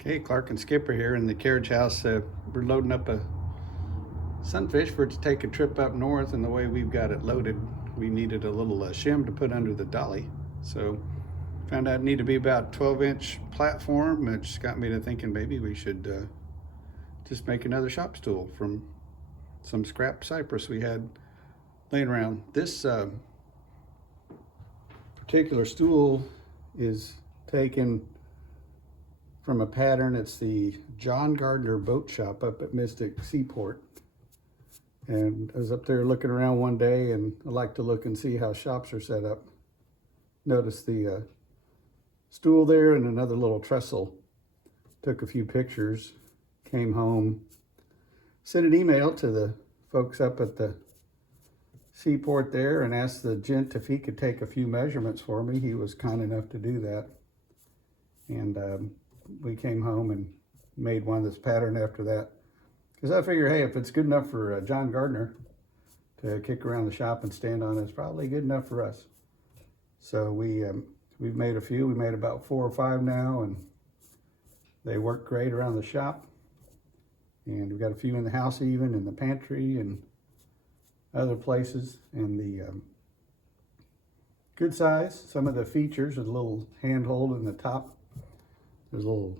Okay, Clark and Skipper here in the carriage house. We're loading up a sunfish for it to take a trip up north, and the way we've got it loaded, we needed a little shim to put under the dolly. So found out it needed to be about 12-inch platform. It just got me to thinking maybe we should just make another shop stool from some scrap cypress we had laying around. This particular stool is taken from a pattern. It's the John Gardner Boat Shop up at Mystic Seaport. And I was up there looking around one day, and I like to look and see how shops are set up. Noticed the stool there and another little trestle. Took a few pictures, came home, sent an email to the folks up at the seaport there and asked the gent if he could take a few measurements for me. He was kind enough to do that. And we came home and made one that's patterned after that. Because I figure, hey, if it's good enough for John Gardner to kick around the shop and stand on, it's probably good enough for us. So we've made a few. We made about 4 or 5 now, and they work great around the shop. And we've got a few in the house, even in the pantry and other places. And the good size. Some of the features, a little handhold in the top. There's a little,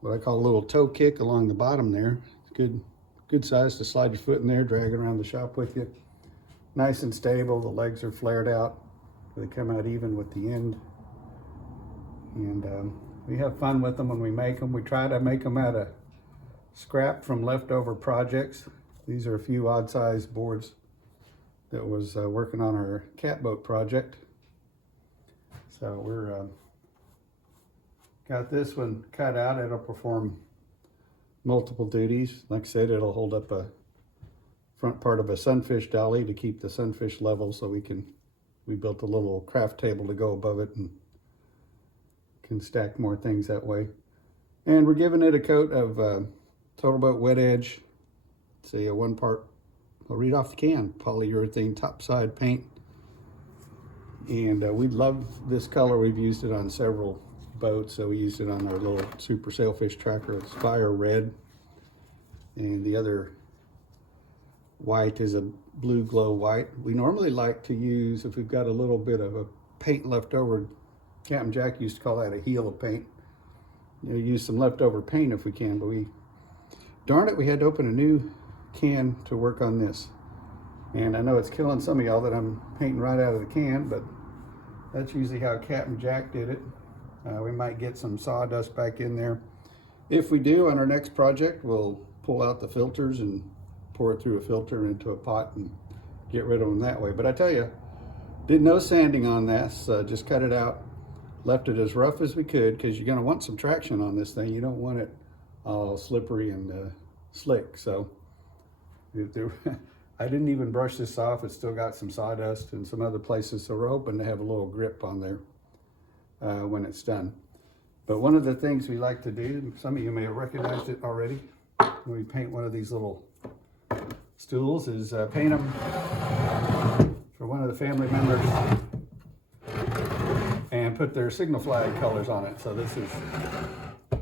what I call a little toe kick along the bottom there. It's good size to slide your foot in there, drag it around the shop with you. Nice and stable. The legs are flared out. They come out even with the end. And we have fun with them when we make them. We try to make them out of scrap from leftover projects. These are a few odd sized boards that was working on our catboat project. So we're got this one cut out. It'll perform multiple duties. Like I said, it'll hold up a front part of a sunfish dolly to keep the sunfish level, so we built a little craft table to go above it and can stack more things that way. And we're giving it a coat of TotalBoat WetEdge. It's a 1-part, I'll read off the can, polyurethane topside paint. And we love this color. We've used it on several boat, so we used it on our little super sailfish tracker. It's Fire Red, and the other white is a blue Gloe white. We normally like to use, if we've got a little bit of a paint left over, Captain Jack used to call that a heel of paint. You know, use some leftover paint if we can, but darn it, we had to open a new can to work on this. And I know it's killing some of y'all that I'm painting right out of the can, but that's usually how Captain Jack did it. We might get some sawdust back in there. If we do, on our next project, we'll pull out the filters and pour it through a filter into a pot and get rid of them that way. But I tell you, did no sanding on this, just cut it out, left it as rough as we could, because you're gonna want some traction on this thing. You don't want it all slippery and slick. So I didn't even brush this off. It's still got some sawdust and some other places, so we're hoping to have a little grip on there when it's done. But one of the things we like to do, some of you may have recognized it already, when we paint one of these little stools, is paint them for one of the family members and put their signal flag colors on it. So this is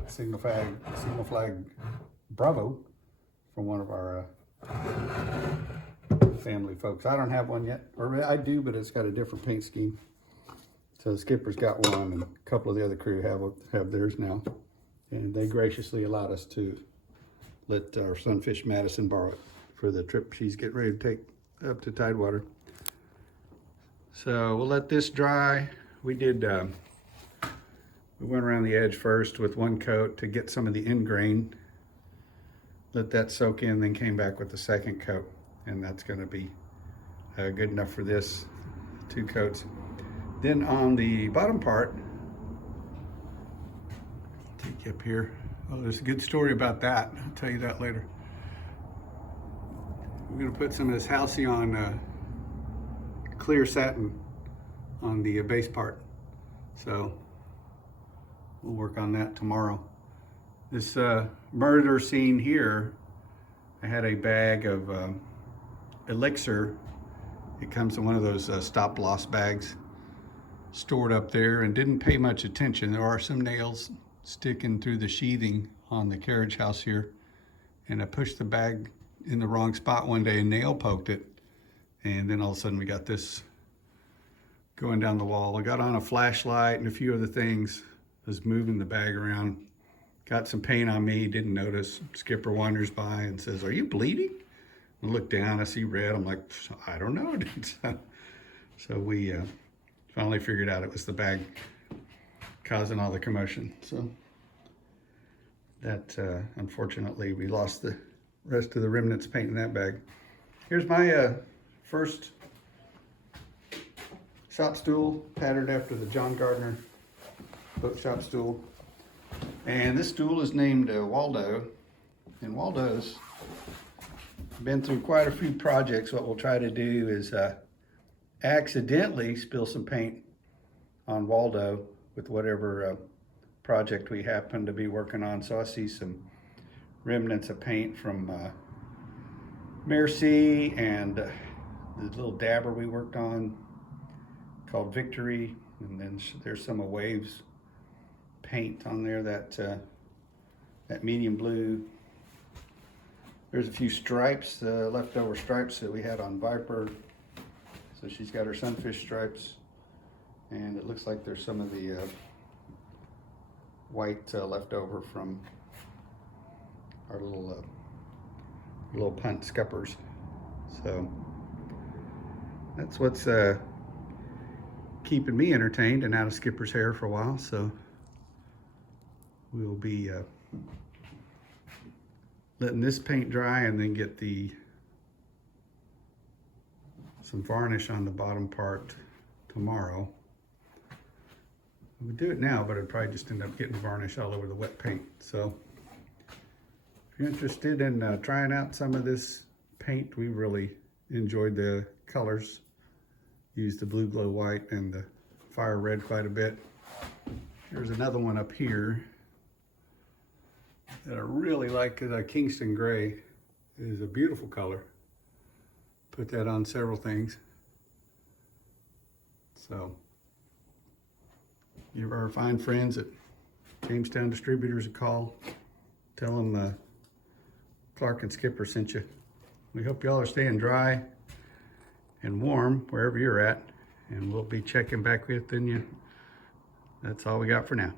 signal flag Bravo from one of our family folks. I don't have one yet, or I do, but it's got a different paint scheme. So Skipper's got one, and a couple of the other crew have theirs now. And they graciously allowed us to let our sunfish Madison borrow it for the trip she's getting ready to take up to Tidewater. So we'll let this dry. We went around the edge first with one coat to get some of the end grain. Let that soak in, then came back with the second coat. And that's gonna be good enough for this, 2 coats. Then on the bottom part, take you up here. Oh, there's a good story about that. I'll tell you that later. We're gonna put some of this Halcyon clear satin on the base part. So we'll work on that tomorrow. This murder scene here, I had a bag of elixir. It comes in one of those stop loss bags, stored up there, and didn't pay much attention. There are some nails sticking through the sheathing on the carriage house here, and I pushed the bag in the wrong spot one day and nail poked it, and then all of a sudden we got this going down the wall. I got on a flashlight and a few other things, was moving the bag around, got some paint on me, didn't notice. Skipper wanders by and says, "Are you bleeding?" I look down, I see red. I'm like, "I don't know." So we finally figured out it was the bag causing all the commotion. So that, unfortunately, we lost the rest of the remnants paint in that bag. Here's my first shop stool, patterned after the John Gardner Boat Shop stool. And this stool is named Waldo. And Waldo's been through quite a few projects. What we'll try to do is accidentally spill some paint on Waldo with whatever project we happen to be working on. So I see some remnants of paint from Mercy and the little dabber we worked on called Victory, and then there's some of Waves paint on there, that medium blue. There's a few stripes, leftover stripes that we had on Viper. So she's got her sunfish stripes, and it looks like there's some of the white leftover from our little punt scuppers. So that's what's keeping me entertained and out of skipper's hair for a while. So we'll be letting this paint dry and then get some varnish on the bottom part tomorrow. We would do it now, but I'd probably just end up getting varnish all over the wet paint. So if you're interested in trying out some of this paint, we really enjoyed the colors. Used the blue glow white and the fire red quite a bit. There's another one up here that I really like, the Kingston gray. It is a beautiful color. Put that on several things. So give our fine friends at Jamestown Distributors a call. Tell them Clark and Skipper sent you. We hope y'all are staying dry and warm wherever you're at, and we'll be checking back with you. That's all we got for now.